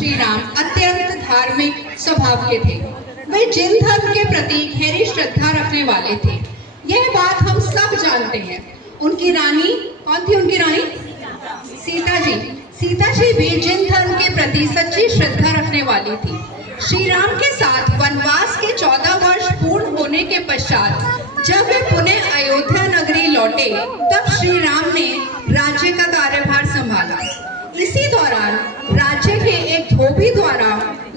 श्री राम अत्यंत धार्मिक स्वभाव के थे। वे जिन धर्म के प्रति गहरी श्रद्धा रखने वाले थे, यह बात हम सब जानते हैं। उनकी रानी कौन थी? उनकी रानी सीता जी। सीता जी भी जिन धर्म के प्रति सच्ची श्रद्धा रखने वाली थी। श्री राम के साथ वनवास के 14 वर्ष पूर्ण होने के पश्चात जब वे पुनः अयोध्या नगरी लौटे, तब श्री राम ने राज्य का कार्यभार संभाला। इसी दौरान राज्य के एक धोबी द्वारा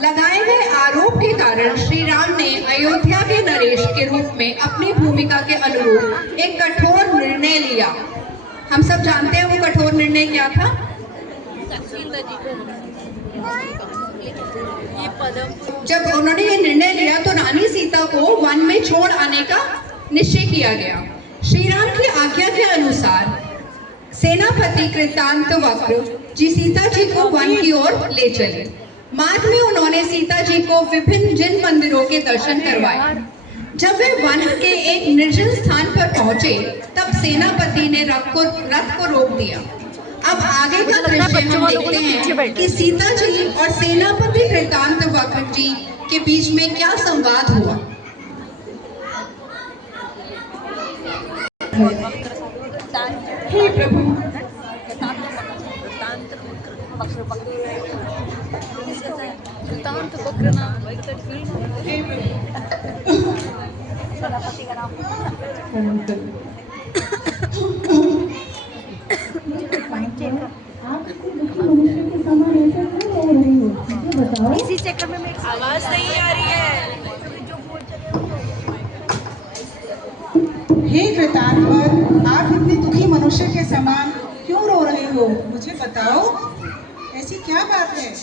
लगाए गए आरोप के कारण श्री राम ने अयोध्या के नरेश के रूप में अपनी भूमिका के अनुरूप एक कठोर निर्णय लिया। हम सब जानते हैं वो कठोर निर्णय क्या था? जब उन्होंने ये निर्णय लिया तो रानी सीता को वन में छोड़ आने का निश्चय किया गया। श्री राम की आज्ञा के अनुसार सेनापति कृतांतवक्र जी सीता जी को वन की ओर ले चले। बाद में उन्होंने सीता जी को विभिन्न जिन मंदिरों के दर्शन करवाए। जब वे वन के एक निर्जन स्थान पर पहुंचे, तब सेनापति ने रथ को रोक दिया। अब आगे का दृश्य हम देखते हैं कि सीता जी और सेनापति कृतांतवक्र जी के बीच में क्या संवाद हुआ। हे प्रभु, इसी चक्कर में मेरी आवाज नहीं आ रही है। हे कृतांतवर, आप इतने दुखी मनुष्य के समान क्यों रो रहे हो? मुझे बताओ, ऐसी क्या बात है?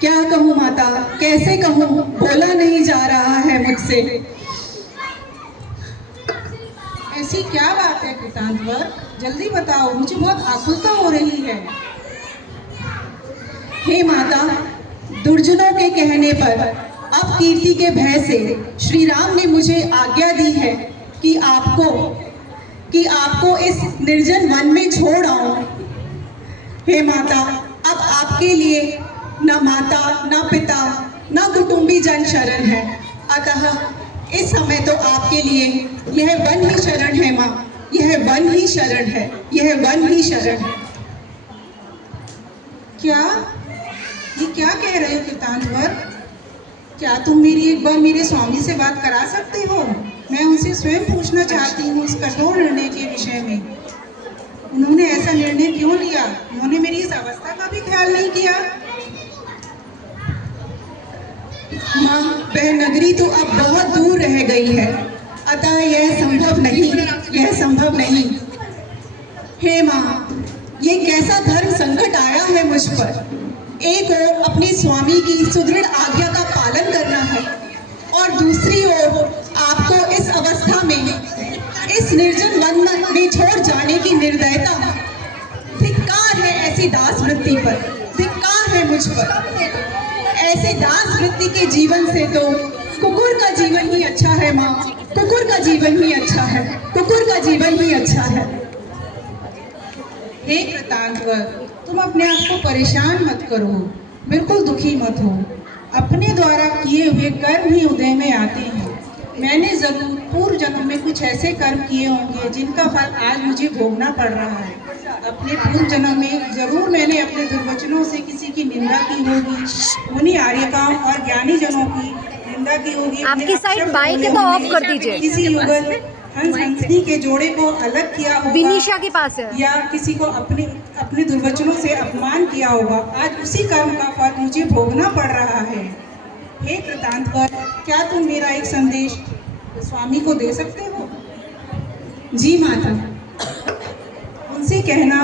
क्या कहूँ माता, कैसे कहूँ, बोला नहीं जा रहा है मुझसे। ऐसी क्या बात है कृतांतवर? जल्दी बताओ, मुझे बहुत आकुलता हो रही है। हे माता, दुर्जनों के कहने पर अब कीर्ति के भय से श्री राम ने मुझे आज्ञा दी है कि आपको इस निर्जन वन में छोड़ आऊं। हे माता, अब आपके लिए न माता, न पिता, न कुटुंबी जन शरण है। अतः इस समय तो आपके लिए यह वन ही शरण है माँ, यह वन ही शरण है, यह वन ही शरण है। क्या? ये क्या कह रहे हो कृतांतवर? क्या तुम एक बार मेरे स्वामी से बात करा सकते हो? मैं उनसे स्वयं पूछना चाहती हूँ इस कठोर निर्णय के विषय में। उन्होंने ऐसा निर्णय क्यों लिया? उन्होंने मेरी इस अवस्था का भी ख्याल नहीं किया। माँ, वह नगरी तो अब बहुत दूर रह गई है, अतः यह संभव नहीं, यह संभव नहीं। हे माँ, ये कैसा धर्म संकट आया है मुझ पर। एक ओर अपने स्वामी की सुदृढ़ आज्ञा का पालन करना है और दूसरी ओर आपको इस अवस्था में इस निर्जन वन में छोड़ जाने की निर्दयता। धिक्कार है ऐसी दास वृत्ति पर, धिक्कार है मुझ पर। ऐसे दास वृत्ति के जीवन से तो कुकुर का जीवन ही अच्छा है माँ, कुकुर का जीवन ही अच्छा है, कुकुर का जीवन ही अच्छा है। हे कृतांतवर, तुम अपने आप को परेशान मत करो, बिल्कुल दुखी मत हो। अपने द्वारा किए हुए कर्म ही उदय में आते हैं। मैंने जरूर पूर्व जन्म में कुछ ऐसे कर्म किए होंगे जिनका फल आज मुझे भोगना पड़ रहा है। अपने पूर्व जन्म में जरूर मैंने अपने दुर्वचनों से किसी की निंदा की होगी, मुनि आर्यकाओं और ज्ञानी जनों की निंदा की होगी। आपकी साइड बाइक है तो ऑफ कर दीजिए। किसी युगल हंस हंसनी के जोड़े को अलग किया होगा, विनीशा के पास है, या किसी को अपने दुर्वचनों से अपमान किया होगा। आज उसी कर्म का फल मुझे भोगना पड़ रहा है। हे कृतांतवर, क्या तुम मेरा एक संदेश स्वामी को दे सकते हो? जी माता। उनसे कहना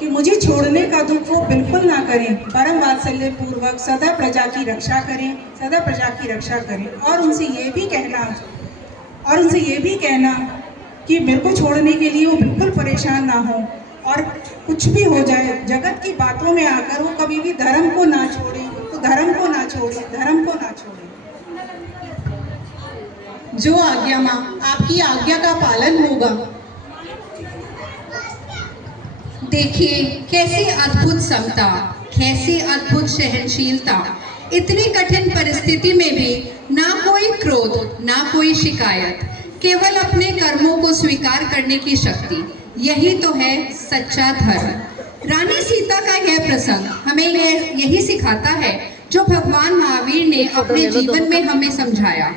कि मुझे छोड़ने का दुख वो बिल्कुल ना करें, परम वात्सल्य पूर्वक सदा प्रजा की रक्षा करें, सदा प्रजा की रक्षा करें। और उनसे ये भी कहना कि मेरे को छोड़ने के लिए वो बिल्कुल परेशान ना हो, और कुछ भी हो जाए जगत की बातों में आकर वो कभी भी धर्म को ना छोड़े, तो धर्म को ना छोड़े, धर्म को ना छोड़े। जो आज्ञा माँ, आपकी आज्ञा का पालन होगा। देखिए कैसी अद्भुत समता, कैसी अद्भुत सहनशीलता, इतनी कठिन परिस्थिति में भी ना कोई क्रोध, ना कोई शिकायत, केवल अपने कर्मों को स्वीकार करने की शक्ति, यही तो है सच्चा धर्म। रानी सीता का यह प्रसंग हमें यही सिखाता है जो भगवान महावीर ने अपने जीवन में हमें समझाया।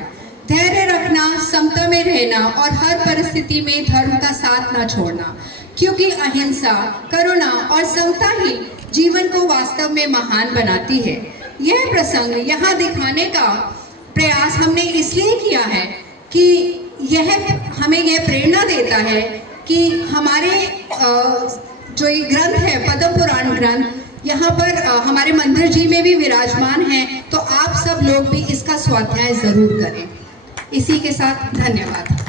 धैर्य रखना, समता में रहना और हर परिस्थिति में धर्म का साथ न छोड़ना, क्योंकि अहिंसा, करुणा और समता ही जीवन को वास्तव में महान बनाती है। यह प्रसंग यहाँ दिखाने का प्रयास हमने इसलिए किया है कि यह हमें यह प्रेरणा देता है कि हमारे जो ये ग्रंथ है, पद्म पुराण ग्रंथ, यहाँ पर हमारे मंदिर जी में भी विराजमान है, तो आप सब लोग भी इसका स्वाध्याय जरूर करें। इसी के साथ धन्यवाद।